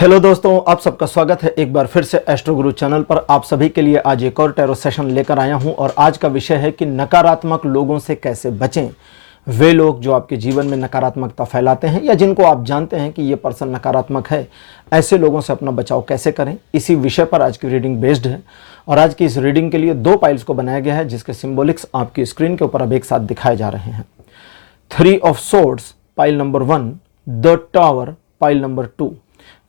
Hello दोस्तों, आप सबका स्वागत है एक बार फिर से एस्ट्रो गुरु चैनल पर। आप सभी के लिए आज एक और टैरो सेशन लेकर आया हूं और आज का विषय है कि नकारात्मक लोगों से कैसे बचें। वे लोग जो आपके जीवन में नकारात्मकता फैलाते हैं या जिनको आप जानते हैं कि ये पर्सन नकारात्मक है, ऐसे लोगों से अपना बचाव कैसे करें, इसी विषय पर आज की रीडिंग बेस्ड है। और आज की इस रीडिंग के लिए दो पाइल्स को बनाया गया है जिसके सिंबॉलिक्स आपकी स्क्रीन के ऊपर अब एक साथ दिखाए जा रहे हैं। 3 of swords pile number 1, the tower pile number 2।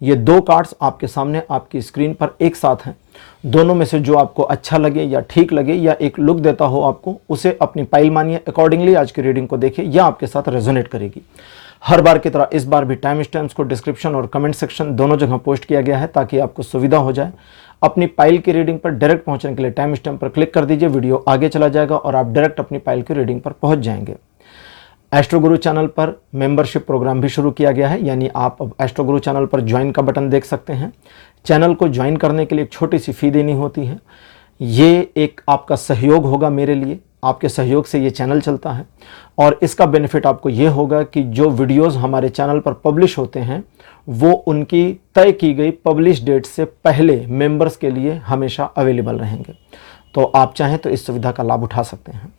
ये दो कार्ड्स आपके सामने आपकी स्क्रीन पर एक साथ हैं। दोनों में से जो आपको अच्छा लगे या ठीक लगे या एक लुक देता हो आपको, उसे अपनी पाइल मानिए। अकॉर्डिंगली आज की रीडिंग को देखिए, यह आपके साथ रेजोनेट करेगी। हर बार की तरह इस बार भी टाइम स्टैम्प्स को डिस्क्रिप्शन और कमेंट सेक्शन दोनों जगह पोस्ट किया गया है ताकि आपको सुविधा हो जाए। अपनी पाइल की रीडिंग पर डायरेक्ट पहुंचने के लिए टाइम स्टैम्प पर क्लिक कर दीजिए, वीडियो आगे चला जाएगा और आप डायरेक्ट अपनी पाइल की रीडिंग पर पहुंच जाएंगे। एस्ट्रो गुरु चैनल पर मेंबरशिप प्रोग्राम भी शुरू किया गया है, यानी आप अब एस्ट्रो गुरु चैनल पर ज्वाइन का बटन देख सकते हैं। चैनल को ज्वाइन करने के लिए एक छोटी सी फी देनी होती है। ये एक आपका सहयोग होगा मेरे लिए, आपके सहयोग से ये चैनल चलता है और इसका बेनिफिट आपको ये होगा कि जो वीडियोस हमारे चैनल पर पब्लिश होते हैं वो उनकी तय की गई पब्लिश डेट से पहले मेंबर्स के लिए हमेशा अवेलेबल रहेंगे। तो आप चाहें तो इस सुविधा का लाभ उठा सकते हैं।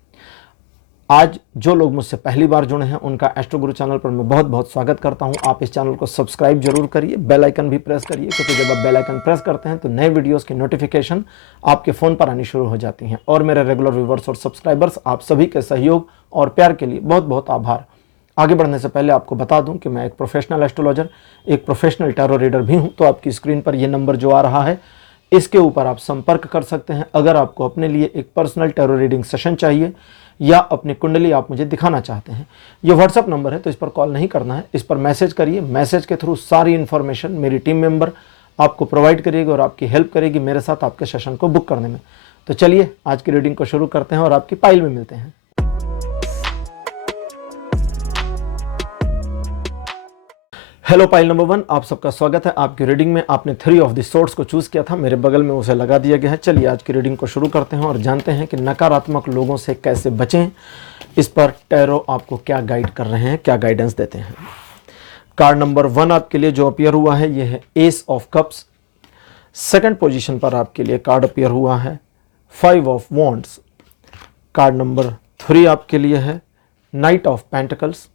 आज जो लोग मुझसे पहली बार जुड़े हैं उनका एस्ट्रो गुरु चैनल पर मैं बहुत बहुत स्वागत करता हूं। आप इस चैनल को सब्सक्राइब जरूर करिए, बेल आइकन भी प्रेस करिए, क्योंकि जब आप बेल आइकन प्रेस करते हैं तो नए वीडियोस की नोटिफिकेशन आपके फ़ोन पर आनी शुरू हो जाती हैं। और मेरे रेगुलर व्यूवर्स और सब्सक्राइबर्स, आप सभी के सहयोग और प्यार के लिए बहुत बहुत आभार। आगे बढ़ने से पहले आपको बता दूं कि मैं एक प्रोफेशनल एस्ट्रोलॉजर, एक प्रोफेशनल टैरो रीडर भी हूं। तो आपकी स्क्रीन पर यह नंबर जो आ रहा है, इसके ऊपर आप संपर्क कर सकते हैं अगर आपको अपने लिए एक पर्सनल टैरो रीडिंग सेशन चाहिए या अपनी कुंडली आप मुझे दिखाना चाहते हैं। ये व्हाट्सअप नंबर है, तो इस पर कॉल नहीं करना है, इस पर मैसेज करिए। मैसेज के थ्रू सारी इन्फॉर्मेशन मेरी टीम मेंबर आपको प्रोवाइड करेगी और आपकी हेल्प करेगी मेरे साथ आपके सेशन को बुक करने में। तो चलिए आज की रीडिंग को शुरू करते हैं और आपकी पाइल में मिलते हैं। हेलो पाइल नंबर 1, आप सबका स्वागत है आपकी रीडिंग में। आपने 3 ऑफ द सोर्ड्स को चूज किया था, मेरे बगल में उसे लगा दिया गया है। चलिए आज की रीडिंग को शुरू करते हैं और जानते हैं कि नकारात्मक लोगों से कैसे बचें। इस पर टैरो आपको क्या गाइड कर रहे हैं, क्या गाइडेंस देते हैं। कार्ड नंबर 1 आपके लिए जो अपीयर हुआ है यह है S of cups. Second position पर आपके लिए कार्ड अपीयर हुआ है 5 ऑफ वॉन्ड्स। कार्ड नंबर 3 आपके लिए है night of pentacles.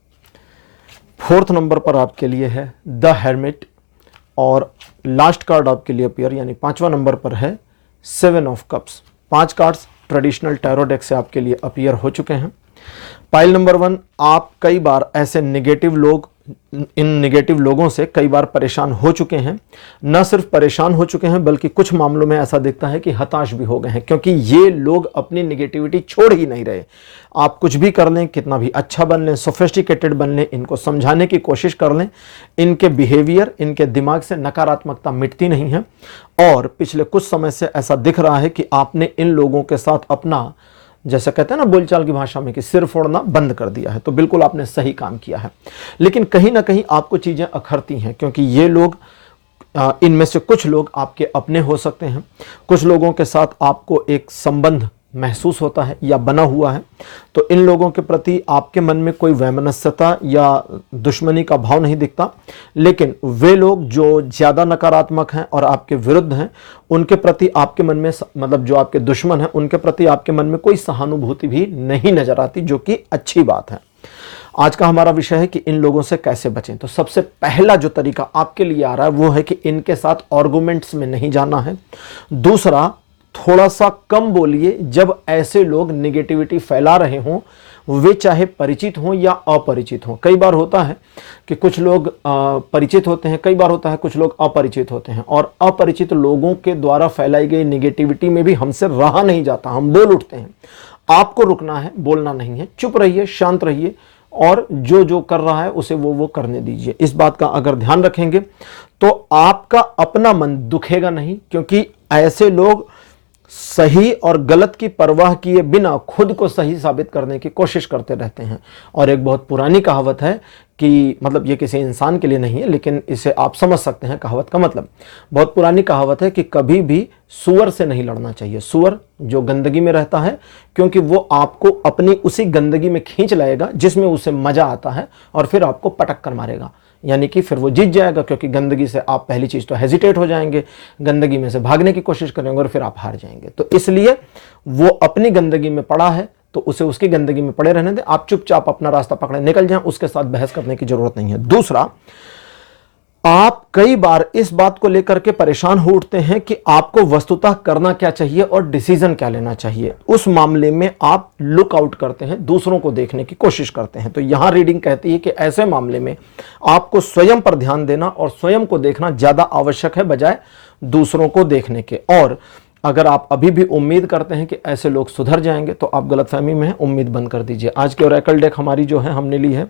Fourth number पर आपके लिए है द हेरमिट और लास्ट कार्ड आपके लिए अपीयर यानी 5वां नंबर पर है 7 of cups. 5 cards traditional tarot deck से आपके लिए अपीयर हो चुके हैं। पाइल नंबर 1, आप कई बार ऐसे इन नेगेटिव लोगों से कई बार परेशान हो चुके हैं। न सिर्फ परेशान हो चुके हैं बल्कि कुछ मामलों में ऐसा दिखता है कि हताश भी हो गए हैं, क्योंकि ये लोग अपनी नेगेटिविटी छोड़ ही नहीं रहे। आप कुछ भी कर लें, कितना भी अच्छा बन लें, सोफिस्टिकेटेड बन लें, इनको समझाने की कोशिश कर लें, इनके बिहेवियर, इनके दिमाग से नकारात्मकता मिटती नहीं है। और पिछले कुछ समय से ऐसा दिख रहा है कि आपने इन लोगों के साथ अपना, जैसे कहते हैं ना बोलचाल की भाषा में, कि सिर फोड़ना बंद कर दिया है। तो बिल्कुल आपने सही काम किया है, लेकिन कहीं ना कहीं आपको चीजें अखरती हैं, क्योंकि ये लोग, इनमें से कुछ लोग आपके अपने हो सकते हैं, कुछ लोगों के साथ आपको एक संबंध महसूस होता है या बना हुआ है। तो इन लोगों के प्रति आपके मन में कोई वैमनस्यता या दुश्मनी का भाव नहीं दिखता, लेकिन वे लोग जो ज़्यादा नकारात्मक हैं और आपके विरुद्ध हैं, उनके प्रति आपके मन में, मतलब जो आपके दुश्मन हैं उनके प्रति आपके मन में कोई सहानुभूति भी नहीं नजर आती, जो कि अच्छी बात है। आज का हमारा विषय है कि इन लोगों से कैसे बचें। तो सबसे पहला जो तरीका आपके लिए आ रहा है वो है कि इनके साथ आर्गुमेंट्स में नहीं जाना है। दूसरा, थोड़ा सा कम बोलिए जब ऐसे लोग नेगेटिविटी फैला रहे हों, वे चाहे परिचित हों या अपरिचित हों। कई बार होता है कि कुछ लोग परिचित होते हैं, कई बार होता है कुछ लोग अपरिचित होते हैं, और अपरिचित लोगों के द्वारा फैलाई गई नेगेटिविटी में भी हमसे रहा नहीं जाता, हम बोल उठते हैं। आपको रुकना है, बोलना नहीं है। चुप रहिए, शांत रहिए और जो जो कर रहा है उसे वो करने दीजिए। इस बात का अगर ध्यान रखेंगे तो आपका अपना मन दुखेगा नहीं, क्योंकि ऐसे लोग सही और गलत की परवाह किए बिना खुद को सही साबित करने की कोशिश करते रहते हैं। और एक बहुत पुरानी कहावत है कि, मतलब ये किसी इंसान के लिए नहीं है लेकिन इसे आप समझ सकते हैं कहावत का मतलब। बहुत पुरानी कहावत है कि कभी भी सूअर से नहीं लड़ना चाहिए। सूअर जो गंदगी में रहता है, क्योंकि वो आपको अपनी उसी गंदगी में खींच लाएगा जिसमें उसे मजा आता है और फिर आपको पटक कर मारेगा। यानी कि फिर वो जीत जाएगा, क्योंकि गंदगी से आप पहली चीज़ तो हेजिटेट हो जाएंगे, गंदगी में से भागने की कोशिश करेंगे और फिर आप हार जाएंगे। तो इसलिए वो अपनी गंदगी में पड़ा है तो उसे उसकी गंदगी में पड़े रहने दें, आप चुपचाप अपना रास्ता पकड़े निकल जाएं, उसके साथ बहस करने की जरूरत नहीं है। दूसरा, आप कई बार इस बात को लेकर के परेशान हो उठते हैं कि आपको वस्तुतः करना क्या चाहिए और डिसीजन क्या लेना चाहिए। उस मामले में आप लुक आउट करते हैं, दूसरों को देखने की कोशिश करते हैं। तो यहां रीडिंग कहती है कि ऐसे मामले में आपको स्वयं पर ध्यान देना और स्वयं को देखना ज्यादा आवश्यक है बजाय दूसरों को देखने के। और अगर आप अभी भी उम्मीद करते हैं कि ऐसे लोग सुधर जाएंगे तो आप गलतफहमी में हैं, उम्मीद बंद कर दीजिए। आज की ओरेकल डेक हमारी जो है हमने ली है,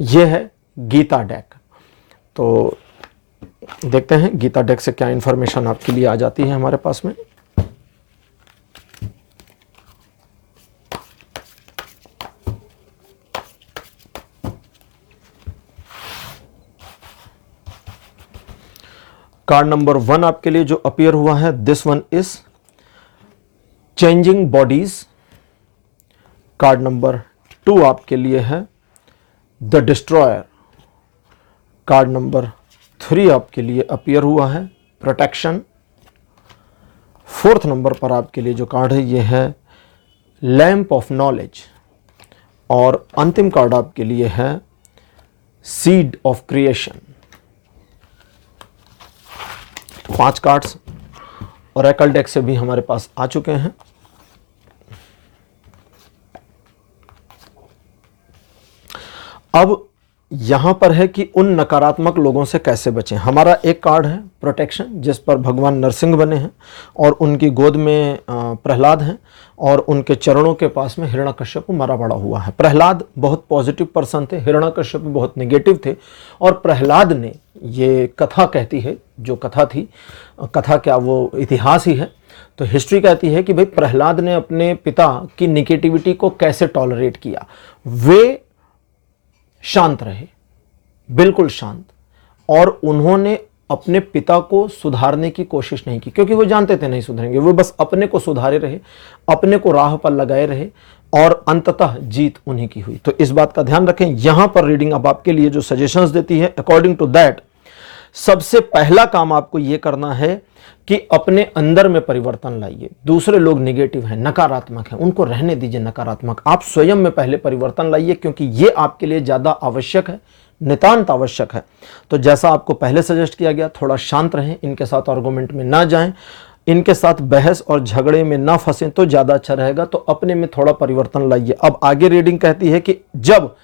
यह है गीता डेक। तो देखते हैं गीता डेक से क्या इंफॉर्मेशन आपके लिए आ जाती है हमारे पास में। कार्ड नंबर 1 आपके लिए जो अपीयर हुआ है, this one is changing bodies. Card number 2 आपके लिए है द डिस्ट्रॉयर। कार्ड नंबर 3 आपके लिए अपीयर हुआ है प्रोटेक्शन। 4th नंबर पर आपके लिए जो कार्ड है ये है लैंप ऑफ नॉलेज। और अंतिम कार्ड आपके लिए है seed of creation. 5 cards Oracle deck से भी हमारे पास आ चुके हैं। अब यहां पर है कि उन नकारात्मक लोगों से कैसे बचें। हमारा एक कार्ड है प्रोटेक्शन, जिस पर भगवान नरसिंह बने हैं और उनकी गोद में प्रहलाद हैं और उनके चरणों के पास में हिरण्यकश्यप मरा पड़ा हुआ है। प्रहलाद बहुत पॉजिटिव पर्सन थे, हिरण्यकश्यप बहुत नेगेटिव थे। और प्रहलाद ने, ये कथा कहती है, जो कथा थी, कथा क्या वो इतिहास ही है, तो हिस्ट्री कहती है कि भाई प्रहलाद ने अपने पिता की निगेटिविटी को कैसे टॉलरेट किया। वे शांत रहे, बिल्कुल शांत, और उन्होंने अपने पिता को सुधारने की कोशिश नहीं की, क्योंकि वो जानते थे नहीं सुधरेंगे। वो बस अपने को सुधारे रहे, अपने को राह पर लगाए रहे और अंततः जीत उन्हीं की हुई। तो इस बात का ध्यान रखें। यहां पर रीडिंग अब आपके लिए जो सजेशंस देती है, अकॉर्डिंग टू दैट सबसे पहला काम आपको यह करना है कि अपने अंदर में परिवर्तन लाइए। दूसरे लोग नेगेटिव हैं, नकारात्मक हैं, उनको रहने दीजिए नकारात्मक। आप स्वयं में पहले परिवर्तन लाइए, क्योंकि ये आपके लिए ज्यादा आवश्यक है, नितांत आवश्यक है। तो जैसा आपको पहले सजेस्ट किया गया, थोड़ा शांत रहें, इनके साथ आर्गुमेंट में ना जाएं, इनके साथ बहस और झगड़े में ना फंसें तो ज्यादा अच्छा रहेगा। तो अपने में थोड़ा परिवर्तन लाइए। अब आगे रीडिंग कहती है कि जब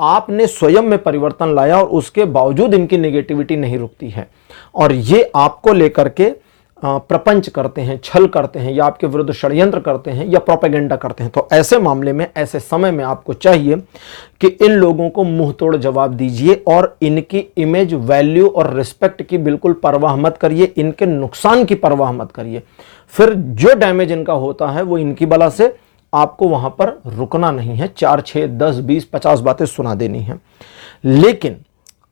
आपने स्वयं में परिवर्तन लाया और उसके बावजूद इनकी नेगेटिविटी नहीं रुकती है और ये आपको लेकर के प्रपंच करते हैं, छल करते हैं, या आपके विरुद्ध षड्यंत्र करते हैं, या प्रोपेगेंडा करते हैं, तो ऐसे मामले में, ऐसे समय में आपको चाहिए कि इन लोगों को मुंह तोड़ जवाब दीजिए और इनकी इमेज, वैल्यू और रिस्पेक्ट की बिल्कुल परवाह मत करिए, इनके नुकसान की परवाह मत करिए। फिर जो डैमेज इनका होता है वो इनकी बला से, आपको वहां पर रुकना नहीं है। 4, 6, 10, 20, 50 बातें सुना देनी है। लेकिन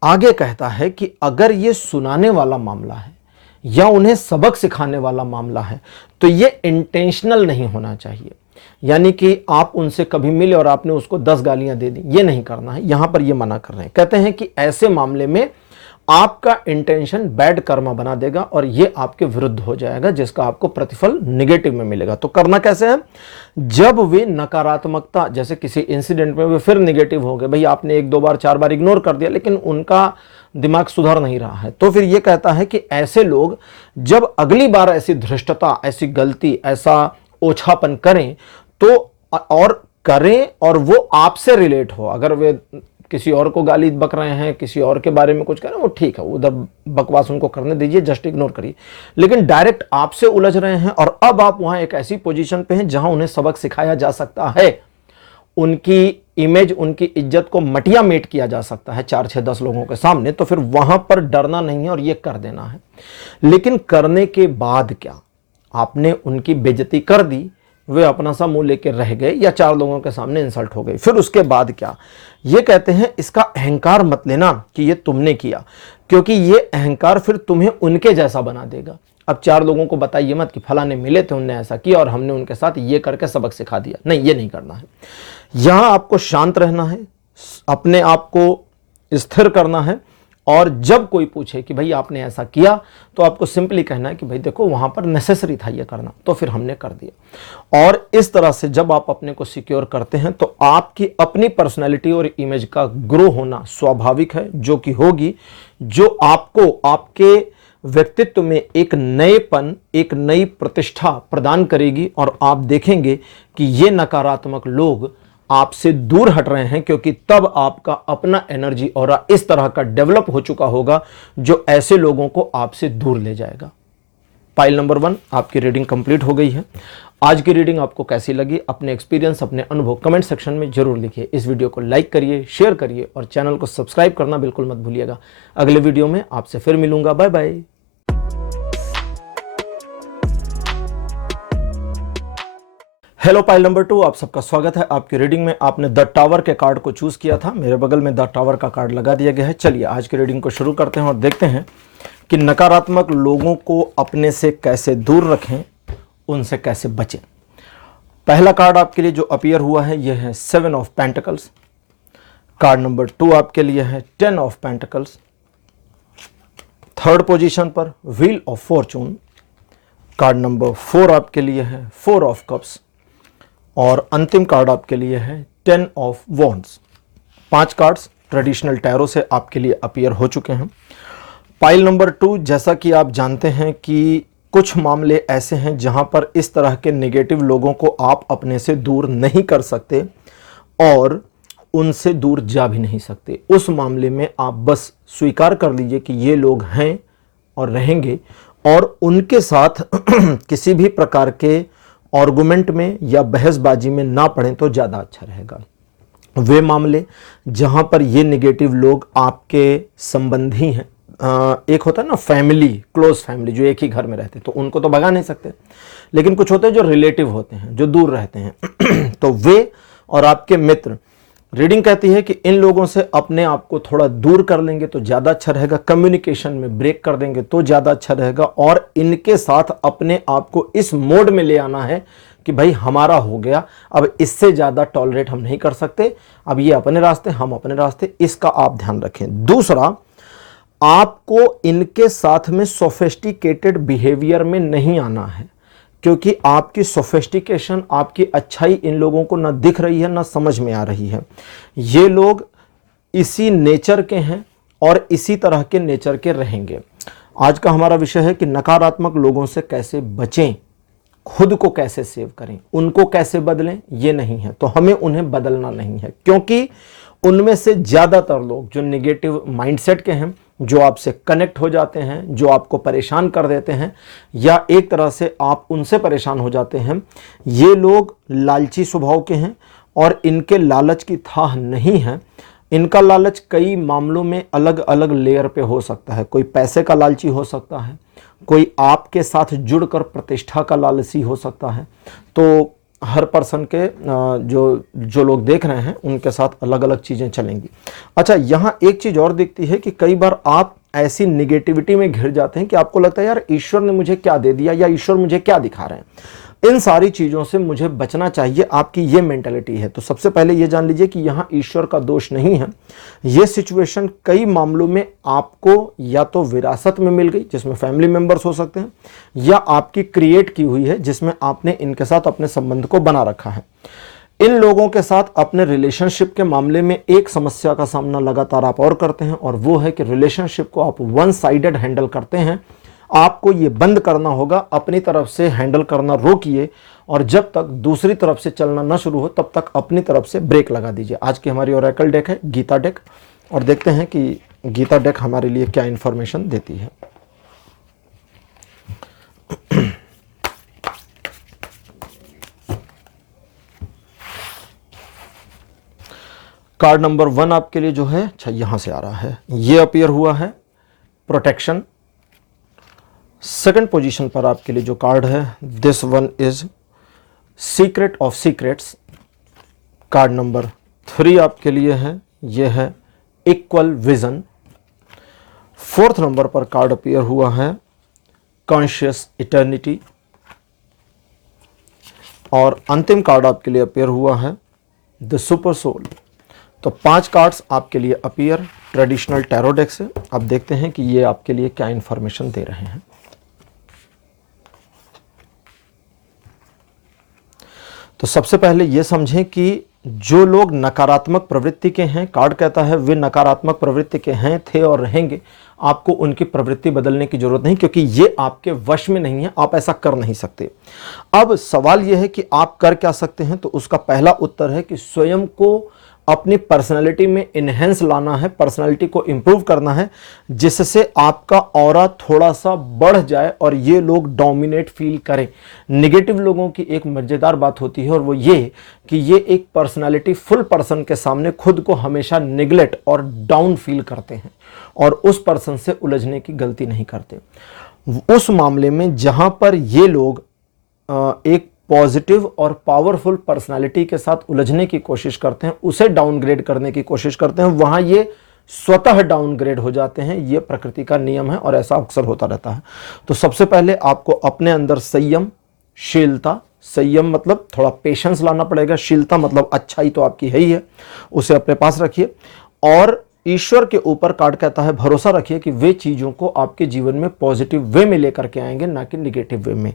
आगे कहता है कि अगर ये सुनाने वाला मामला है या उन्हें सबक सिखाने वाला मामला है तो ये इंटेंशनल नहीं होना चाहिए। यानी कि आप उनसे कभी मिले और आपने उसको 10 गालियां दे दी, ये नहीं करना है। यहां पर ये मना कर रहे हैं। कहते हैं कि ऐसे मामले में आपका इंटेंशन बैड कर्मा बना देगा और ये आपके विरुद्ध हो जाएगा, जिसका आपको प्रतिफल निगेटिव में मिलेगा। तो करना कैसे है? जब वे नकारात्मकता, जैसे किसी इंसिडेंट में वे फिर निगेटिव हो गए, भाई आपने 1, 2 बार, 4 बार इग्नोर कर दिया लेकिन उनका दिमाग सुधर नहीं रहा है, तो फिर ये कहता है कि ऐसे लोग जब अगली बार ऐसी धृष्टता, ऐसी गलती, ऐसा ओछापन करें तो और करें और वो आपसे रिलेट हो। अगर वे किसी और को गाली बक रहे हैं, किसी और के बारे में कुछ कह रहे हैं, वो ठीक है, उधर बकवास उनको करने दीजिए, जस्ट इग्नोर करिए। लेकिन डायरेक्ट आपसे उलझ रहे हैं और अब आप वहां एक ऐसी पोजीशन पे हैं जहां उन्हें सबक सिखाया जा सकता है, उनकी इमेज, उनकी इज्जत को मटिया मेट किया जा सकता है 4, 6, 10 लोगों के सामने, तो फिर वहां पर डरना नहीं है और ये कर देना है। लेकिन करने के बाद क्या? आपने उनकी बेइज्जती कर दी, वे अपना सा मुंह लेकर रह गए या 4 लोगों के सामने इंसल्ट हो गई, फिर उसके बाद क्या? ये कहते हैं इसका अहंकार मत लेना कि ये तुमने किया, क्योंकि ये अहंकार फिर तुम्हें उनके जैसा बना देगा। अब 4 लोगों को बताइए मत कि फलाने मिले थे, उनने ऐसा किया और हमने उनके साथ ये करके सबक सिखा दिया। नहीं, ये नहीं करना है। यहां आपको शांत रहना है, अपने आप को स्थिर करना है और जब कोई पूछे कि भाई आपने ऐसा किया, तो आपको सिंपली कहना है कि भाई देखो वहां पर नेसेसरी था ये करना, तो फिर हमने कर दिया। और इस तरह से जब आप अपने को सिक्योर करते हैं तो आपकी अपनी पर्सनैलिटी और इमेज का ग्रो होना स्वाभाविक है, जो कि होगी, जो आपको आपके व्यक्तित्व में एक नएपन, एक नई प्रतिष्ठा प्रदान करेगी। और आप देखेंगे कि ये नकारात्मक लोग आपसे दूर हट रहे हैं, क्योंकि तब आपका अपना एनर्जी और इस तरह का डेवलप हो चुका होगा जो ऐसे लोगों को आपसे दूर ले जाएगा। पाइल नंबर 1 आपकी रीडिंग कंप्लीट हो गई है। आज की रीडिंग आपको कैसी लगी, अपने एक्सपीरियंस, अपने अनुभव कमेंट सेक्शन में जरूर लिखिए। इस वीडियो को लाइक करिए, शेयर करिए और चैनल को सब्सक्राइब करना बिल्कुल मत भूलिएगा। अगले वीडियो में आपसे फिर मिलूंगा। Bye bye. Hello pile number 2, आप सबका स्वागत है आपकी रीडिंग में। आपने द टावर के कार्ड को चूज किया था, मेरे बगल में द टावर का कार्ड लगा दिया गया है। चलिए आज की रीडिंग को शुरू करते हैं और देखते हैं कि नकारात्मक लोगों को अपने से कैसे दूर रखें, उनसे कैसे बचें। पहला कार्ड आपके लिए जो अपीयर हुआ है यह है 7 ऑफ पेंटिकल्स। कार्ड नंबर 2 आपके लिए है 10 ऑफ पेंटिकल्स। थर्ड पोजीशन पर wheel of Fortune. Card number 4 आपके लिए है 4 ऑफ कप्स। और अंतिम कार्ड आपके लिए है 10 of wands. 5 cards traditional tarot से आपके लिए अपीयर हो चुके हैं। पाइल नंबर 2, जैसा कि आप जानते हैं कि कुछ मामले ऐसे हैं जहां पर इस तरह के नेगेटिव लोगों को आप अपने से दूर नहीं कर सकते और उनसे दूर जा भी नहीं सकते। उस मामले में आप बस स्वीकार कर लीजिए कि ये लोग हैं और रहेंगे, और उनके साथ किसी भी प्रकार के आर्गुमेंट में या बहसबाजी में ना पड़ें तो ज़्यादा अच्छा रहेगा। वे मामले जहां पर ये नेगेटिव लोग आपके संबंधी हैं, एक होता है ना फैमिली, क्लोज फैमिली जो एक ही घर में रहते, तो उनको तो भगा नहीं सकते, लेकिन कुछ होते हैं जो रिलेटिव होते हैं, जो दूर रहते हैं तो वे और आपके मित्र, रीडिंग कहती है कि इन लोगों से अपने आप को थोड़ा दूर कर लेंगे तो ज़्यादा अच्छा रहेगा। कम्युनिकेशन में ब्रेक कर देंगे तो ज़्यादा अच्छा रहेगा, और इनके साथ अपने आप को इस मोड में ले आना है कि भाई हमारा हो गया, अब इससे ज़्यादा टॉलरेट हम नहीं कर सकते, अब ये अपने रास्ते, हम अपने रास्ते। इसका आप ध्यान रखें। दूसरा, आपको इनके साथ में सोफिस्टिकेटेड बिहेवियर में नहीं आना है, क्योंकि आपकी सोफिस्टिकेशन, आपकी अच्छाई इन लोगों को ना दिख रही है ना समझ में आ रही है। ये लोग इसी नेचर के हैं और इसी तरह के नेचर के रहेंगे। आज का हमारा विषय है कि नकारात्मक लोगों से कैसे बचें, खुद को कैसे सेव करें, उनको कैसे बदलें, ये नहीं है। तो हमें उन्हें बदलना नहीं है, क्योंकि उनमें से ज़्यादातर लोग जो नेगेटिव माइंडसेट के हैं, जो आपसे कनेक्ट हो जाते हैं, जो आपको परेशान कर देते हैं, या एक तरह से आप उनसे परेशान हो जाते हैं, ये लोग लालची स्वभाव के हैं और इनके लालच की थाह नहीं है। इनका लालच कई मामलों में अलग अलग लेयर पे हो सकता है। कोई पैसे का लालची हो सकता है, कोई आपके साथ जुड़कर प्रतिष्ठा का लालची हो सकता है। तो हर पर्सन के जो लोग देख रहे हैं उनके साथ अलग अलग चीज़ें चलेंगी। अच्छा, यहाँ एक चीज़ और दिखती है कि कई बार आप ऐसी निगेटिविटी में घिर जाते हैं कि आपको लगता है यार ईश्वर ने मुझे क्या दे दिया, या ईश्वर मुझे क्या दिखा रहे हैं, इन सारी चीज़ों से मुझे बचना चाहिए। आपकी ये मेंटालिटी है। तो सबसे पहले ये जान लीजिए कि यहाँ ईश्वर का दोष नहीं है। ये सिचुएशन कई मामलों में आपको या तो विरासत में मिल गई, जिसमें फैमिली मेंबर्स हो सकते हैं, या आपकी क्रिएट की हुई है, जिसमें आपने इनके साथ अपने संबंध को बना रखा है। इन लोगों के साथ अपने रिलेशनशिप के मामले में एक समस्या का सामना लगातार आप और करते हैं, और वो है कि रिलेशनशिप को आप वन साइडेड हैंडल करते हैं। आपको ये बंद करना होगा, अपनी तरफ से हैंडल करना रोकिए, और जब तक दूसरी तरफ से चलना ना शुरू हो तब तक अपनी तरफ से ब्रेक लगा दीजिए। आज की हमारी ओरेकल डेक है गीता डेक, और देखते हैं कि गीता डेक हमारे लिए क्या इंफॉर्मेशन देती है। कार्ड नंबर 1 आपके लिए जो है, अच्छा यहां से आ रहा है, ये अपीयर हुआ है प्रोटेक्शन। सेकंड पोजीशन पर आपके लिए जो कार्ड है, this one is secret of secrets. Card number 3 आपके लिए है, ये है इक्वल विजन। फोर्थ नंबर पर कार्ड अपीयर हुआ है कॉन्शियस इटर्निटी, और अंतिम कार्ड आपके लिए अपीयर हुआ है द सुपर सोल। तो 5 कार्ड्स आपके लिए अपीयर ट्रेडिशनल टैरो डेक से। अब देखते हैं कि ये आपके लिए क्या इंफॉर्मेशन दे रहे हैं। तो सबसे पहले ये समझें कि जो लोग नकारात्मक प्रवृत्ति के हैं, कार्ड कहता है वे नकारात्मक प्रवृत्ति के हैं, थे और रहेंगे। आपको उनकी प्रवृत्ति बदलने की जरूरत नहीं, क्योंकि ये आपके वश में नहीं है, आप ऐसा कर नहीं सकते। अब सवाल यह है कि आप कर क्या सकते हैं, तो उसका पहला उत्तर है कि स्वयं को अपनी पर्सनालिटी में इनहेंस लाना है, पर्सनालिटी को इंप्रूव करना है, जिससे आपका ऑरा थोड़ा सा बढ़ जाए और ये लोग डोमिनेट फील करें। नेगेटिव लोगों की एक मजेदार बात होती है और वो ये कि ये एक पर्सनालिटी फुल पर्सन के सामने खुद को हमेशा निगलेक्ट और डाउन फील करते हैं और उस पर्सन से उलझने की गलती नहीं करते। उस मामले में जहां पर ये लोग एक पॉजिटिव और पावरफुल पर्सनालिटी के साथ उलझने की कोशिश करते हैं, उसे डाउनग्रेड करने की कोशिश करते हैं, वहां ये स्वतः डाउनग्रेड हो जाते हैं। ये प्रकृति का नियम है और ऐसा अक्सर होता रहता है। तो सबसे पहले आपको अपने अंदर संयम, शीलता, संयम मतलब थोड़ा पेशेंस लाना पड़ेगा, शीलता मतलब अच्छाई तो आपकी है ही है, उसे अपने पास रखिए और ईश्वर के ऊपर कार्ड कहता है भरोसा रखिए कि वे चीजों को आपके जीवन में पॉजिटिव वे में लेकर के आएंगे, ना कि निगेटिव वे में।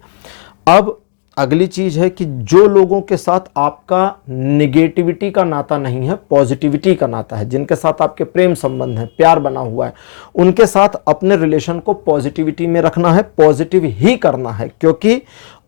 अब अगली चीज है कि जो लोगों के साथ आपका निगेटिविटी का नाता नहीं है, पॉजिटिविटी का नाता है, जिनके साथ आपके प्रेम संबंध है, प्यार बना हुआ है, उनके साथ अपने रिलेशन को पॉजिटिविटी में रखना है, पॉजिटिव ही करना है। क्योंकि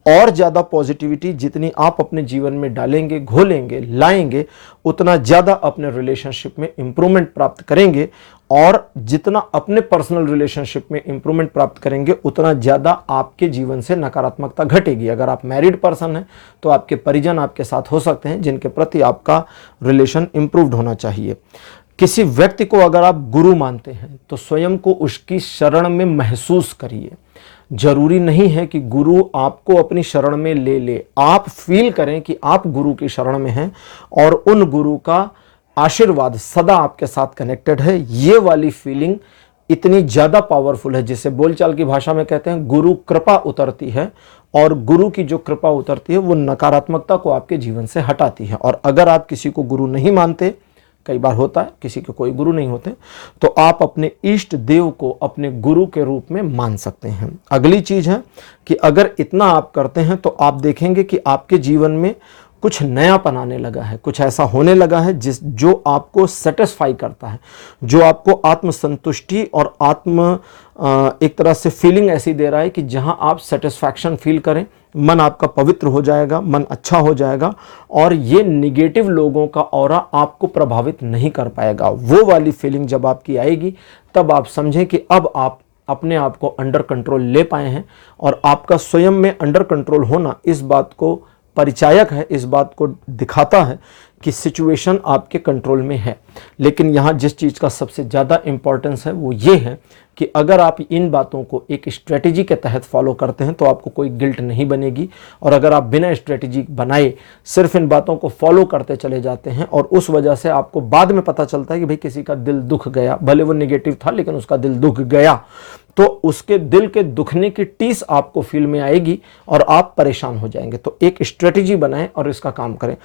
और ज्यादा पॉजिटिविटी जितनी आप अपने जीवन में डालेंगे, घोलेंगे, लाएंगे, उतना ज्यादा अपने रिलेशनशिप में इंप्रूवमेंट प्राप्त करेंगे और जितना अपने पर्सनल रिलेशनशिप में इंप्रूवमेंट प्राप्त करेंगे, उतना ज्यादा आपके जीवन से नकारात्मकता घटेगी। अगर आप मैरिड पर्सन हैं तो आपके परिजन आपके साथ हो सकते हैं जिनके प्रति आपका रिलेशन इंप्रूव्ड होना चाहिए। किसी व्यक्ति को अगर आप गुरु मानते हैं तो स्वयं को उसकी शरण में महसूस करिए। जरूरी नहीं है कि गुरु आपको अपनी शरण में ले ले, आप फील करें कि आप गुरु की शरण में हैं और उन गुरु का आशीर्वाद सदा आपके साथ कनेक्टेड है। ये वाली फीलिंग इतनी ज्यादा पावरफुल है, जिसे बोलचाल की भाषा में कहते हैं गुरु कृपा उतरती है और गुरु की जो कृपा उतरती है वो नकारात्मकता को आपके जीवन से हटाती है। और अगर आप किसी को गुरु नहीं मानते, कई बार होता है किसी के कोई गुरु नहीं होते, तो आप अपने इष्ट देव को अपने गुरु के रूप में मान सकते हैं। अगली चीज है कि अगर इतना आप करते हैं तो आप देखेंगे कि आपके जीवन में कुछ नयापन आने लगा है, कुछ ऐसा होने लगा है जो आपको सेटिस्फाई करता है, जो आपको आत्मसंतुष्टि और एक तरह से फीलिंग ऐसी दे रहा है कि जहां आप सेटिस्फैक्शन फील करें, मन आपका पवित्र हो जाएगा, मन अच्छा हो जाएगा और ये निगेटिव लोगों का ऑरा आपको प्रभावित नहीं कर पाएगा। वो वाली फीलिंग जब आपकी आएगी तब आप समझें कि अब आप अपने आप को अंडर कंट्रोल ले पाए हैं और आपका स्वयं में अंडर कंट्रोल होना इस बात को परिचायक है, इस बात को दिखाता है कि सिचुएशन आपके कंट्रोल में है। लेकिन यहाँ जिस चीज़ का सबसे ज़्यादा इंपॉर्टेंस है वो ये है कि अगर आप इन बातों को एक स्ट्रेटेजी के तहत फॉलो करते हैं तो आपको कोई गिल्ट नहीं बनेगी। और अगर आप बिना स्ट्रेटेजी बनाए सिर्फ इन बातों को फॉलो करते चले जाते हैं और उस वजह से आपको बाद में पता चलता है कि भाई किसी का दिल दुख गया, भले वो नेगेटिव था लेकिन उसका दिल दुख गया, तो उसके दिल के दुखने की टीस आपको फील में आएगी और आप परेशान हो जाएंगे। तो एक स्ट्रेटेजी बनाएं और इसका काम करें।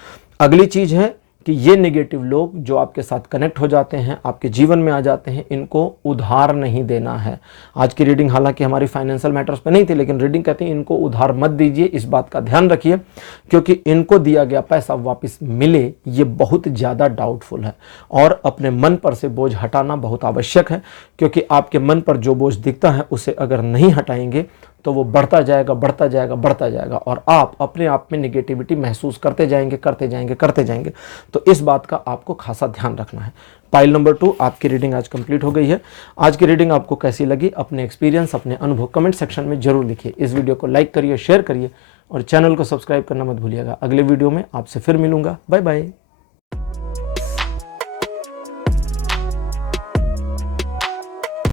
अगली चीज है कि ये नेगेटिव लोग जो आपके साथ कनेक्ट हो जाते हैं, आपके जीवन में आ जाते हैं, इनको उधार नहीं देना है। आज की रीडिंग हालांकि हमारी फाइनेंशियल मैटर्स पे नहीं थी, लेकिन रीडिंग कहती है इनको उधार मत दीजिए, इस बात का ध्यान रखिए, क्योंकि इनको दिया गया पैसा वापस मिले ये बहुत ज़्यादा डाउटफुल है। और अपने मन पर से बोझ हटाना बहुत आवश्यक है, क्योंकि आपके मन पर जो बोझ दिखता है उसे अगर नहीं हटाएंगे तो वो बढ़ता जाएगा, बढ़ता जाएगा, बढ़ता जाएगा और आप अपने आप में नेगेटिविटी महसूस करते जाएंगे, करते जाएंगे, करते जाएंगे। तो इस बात का आपको खासा ध्यान रखना है। पाइल नंबर 2 आपकी रीडिंग आज कंप्लीट हो गई है। आज की रीडिंग आपको कैसी लगी, अपने एक्सपीरियंस, अपने अनुभव कमेंट सेक्शन में जरूर लिखिए। इस वीडियो को लाइक करिए, शेयर करिए और चैनल को सब्सक्राइब करना मत भूलिएगा। अगले वीडियो में आपसे फिर मिलूंगा। Bye bye.